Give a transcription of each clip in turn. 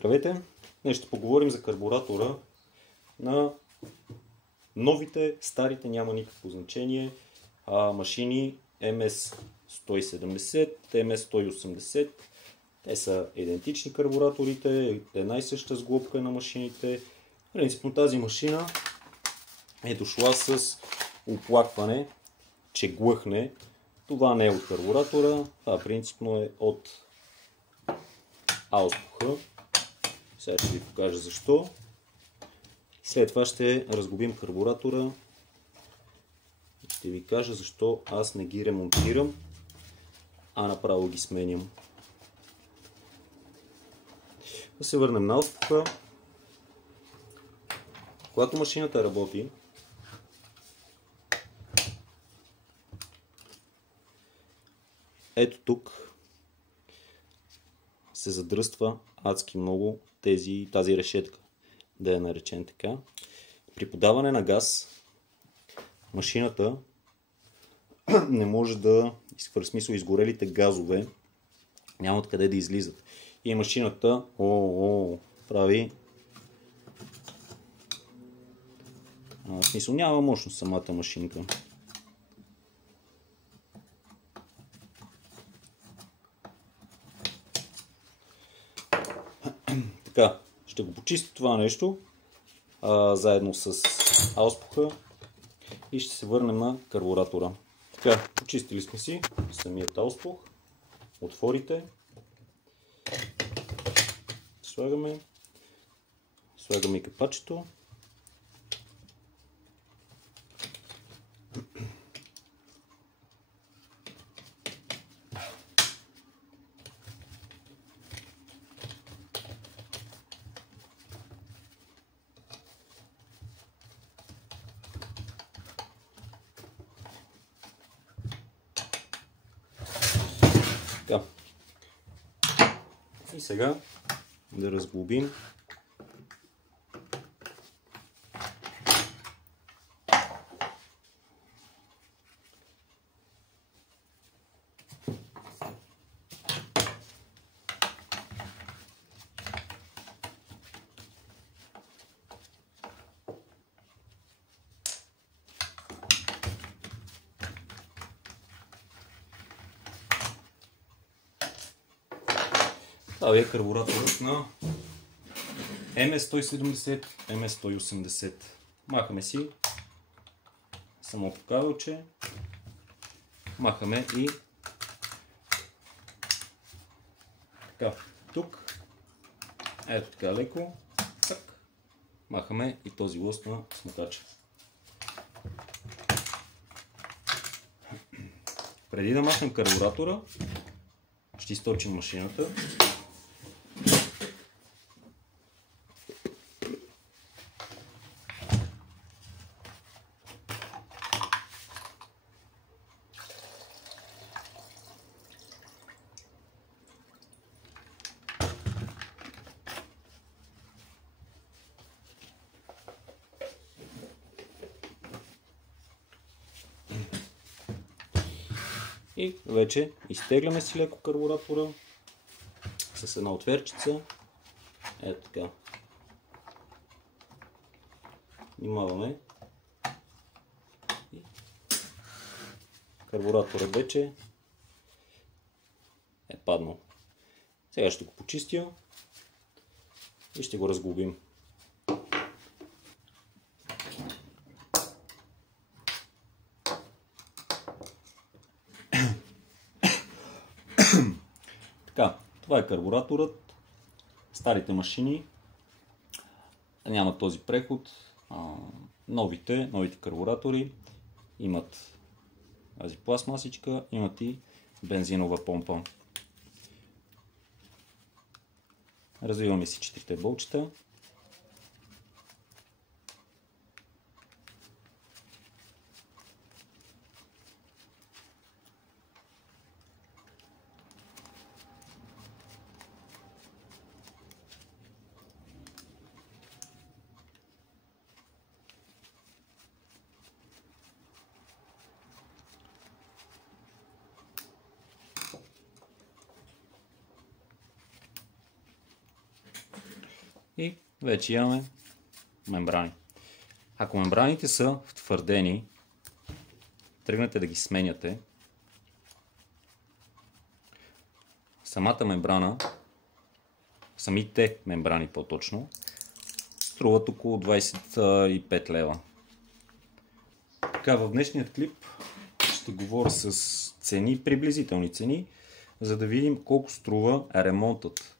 Здравейте! Днес ще поговорим за карбуратора на новите, старите няма никакво значение машини MS170, MS180. Те са идентични карбураторите, една и съща сглобка на машините. Принципно тази машина е дошла с оплакване, че глъхне. Това не е от карбуратора, това принципно е от ауспуха. Сега ще ви покажа защо. След това ще разглобим карбуратора. Ще ви кажа защо аз не ги ремонтирам, а направо ги сменям. Да се върнем на ауспуха. Когато машината работи, ето тук се задръства адски много тази решетка, да я наречем така. При подаване на газ машината не може да изхвърли, смисъл изгорелите газове нямат къде да излизат. И машината прави в смисъл няма мощност самата машинка. Така, ще го почистя това нещо заедно с ауспуха и ще се върнем на карбуратора. Така, почистили сме си самият ауспух, отворите, слагаме и капачето. Така. И сега да разглобим това е карбураторът на MS170, MS180. Махаме си самото кабелче, махаме и така, тук, ето така леко, так, махаме и този лост на смукача. Преди да махнем карбуратора, ще източим машината. И вече изтегляме си леко карбуратора с една отверчица. Ето така. Внимаваме. Карбураторът вече е паднал. Сега ще го почистя и ще го разглобим. Така, това е карбураторът. Старите машини нямат този преход. Новите карбуратори имат тази пластмасичка, имат и бензинова помпа. Развиваме си 4 болчета. И вече имаме мембрани. Ако мембраните са втвърдени, тръгнете да ги сменяте, самата мембрана, самите мембрани по-точно, струват около 25 лева. Така, в днешният клип ще говоря с цени, приблизителни цени, за да видим колко струва ремонтът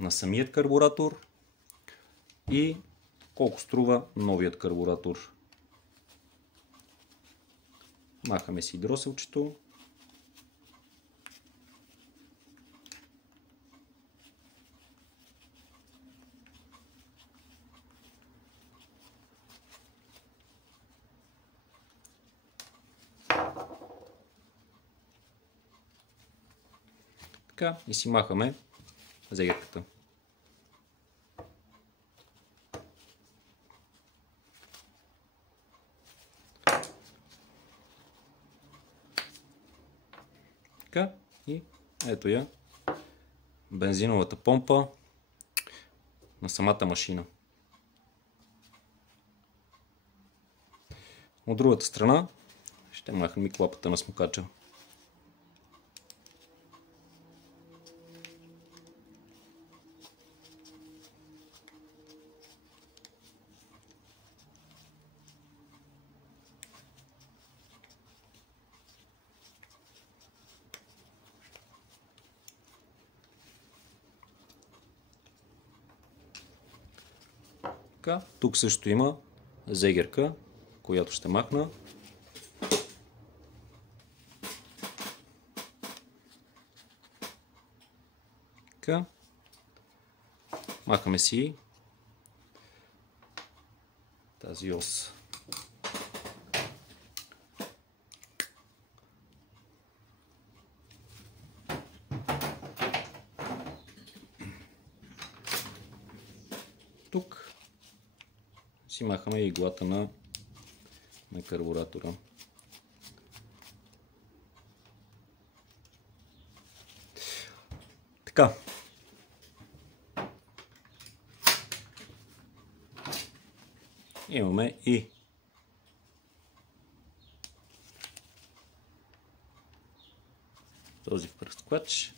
на самият карбуратор и колко струва новият карбуратор. Махаме си дроселчето. Така, и си махаме зегерката. Така, и ето я бензиновата помпа на самата машина. От другата страна ще махнем и клапата на смукача. Така, тук също има зегерка, която ще махна. Така. Махаме си тази ос. Тук си махаме иглата на карбуратора. Така. Имаме и този впръсквач.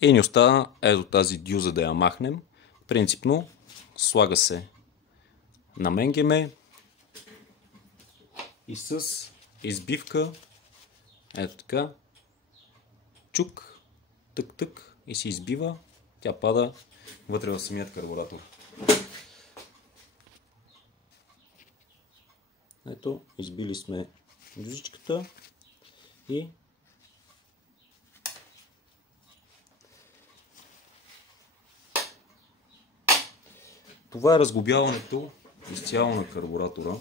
И ни остава ето тази дюза да я махнем. Принципно слага се на менгеме и с избивка, ето така, чук, тък-тък и се избива, тя пада вътре в самият карбуратор. Ето, избили сме дюзичката и това е разглобяването изцяло на карбуратора.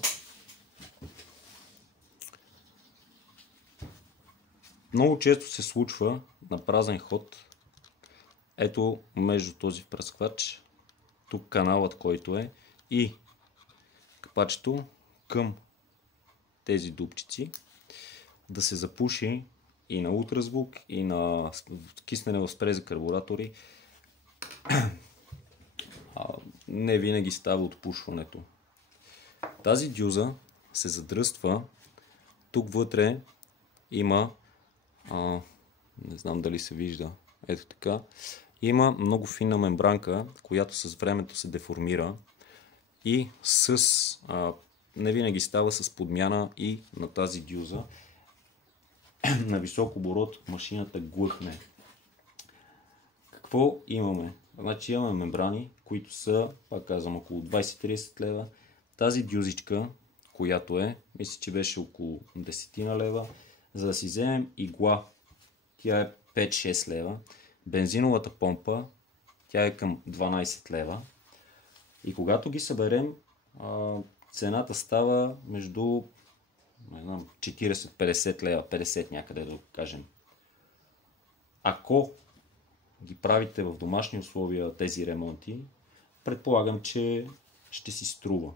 Много често се случва на празен ход, ето между този впръсквач, тук каналът, който е, и капачето към тези дупчици, да се запуши и на ултразвук, и на киснене в спрей за карбуратори. Не винаги става отпушването. Тази дюза се задръства. Тук вътре има, не знам дали се вижда, ето така, има много финна мембранка, която с времето се деформира и не винаги става с подмяна и на тази дюза. На висок оборот машината глъхне. Какво имаме? Значи имаме мембрани, които са, пак казвам, около 20-30 лева. Тази дюзичка, която е, мисля, че беше около 10 лева. За да си вземем игла, тя е 5-6 лева. Бензиновата помпа, тя е към 12 лева. И когато ги съберем, цената става между 40-50 лева, 50 някъде да кажем. Ако ги правите в домашни условия тези ремонти, предполагам, че ще си струва.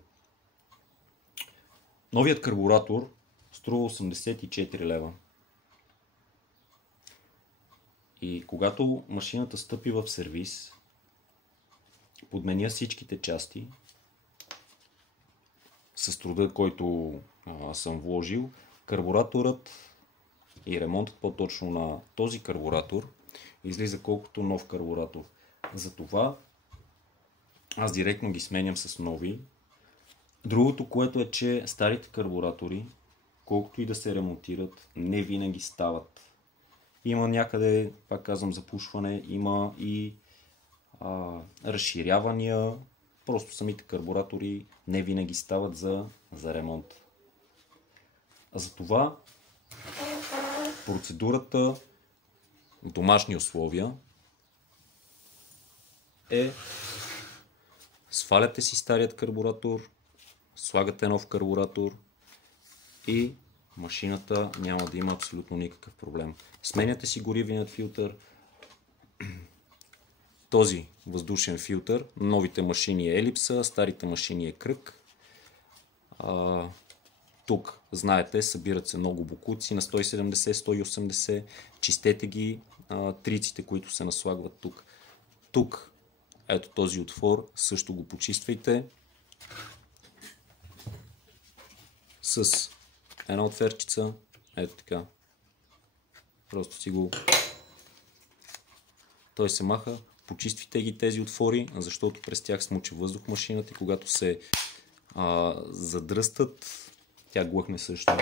Новият карбуратор струва 84 лева. И когато машината стъпи в сервис, подменя всичките части с труда, който съм вложил, карбураторът и ремонтът по-точно на този карбуратор излиза колкото нов карбуратор. Затова аз директно ги сменям с нови. Другото, което е, че старите карбуратори, колкото и да се ремонтират, не винаги стават. Има някъде, пак казвам, запушване, има и разширявания. Просто самите карбуратори не винаги стават за ремонт. А затова процедурата в домашни условия е: сваляте си старият карбуратор, слагате нов карбуратор и машината няма да има абсолютно никакъв проблем. Сменяте си горивният филтър. Този въздушен филтър, новите машини е елипса, старите машини е кръг. Тук, знаете, събират се много бокуци на 170-180. Чистете ги, триците, които се наслагват тук. Тук, ето този отвор, също го почиствайте с една отверчица. Ето така. Просто си го... Той се маха. Почиствайте ги тези отвори, защото през тях смуча въздух в машината и когато се задръстат, тя глъхне също.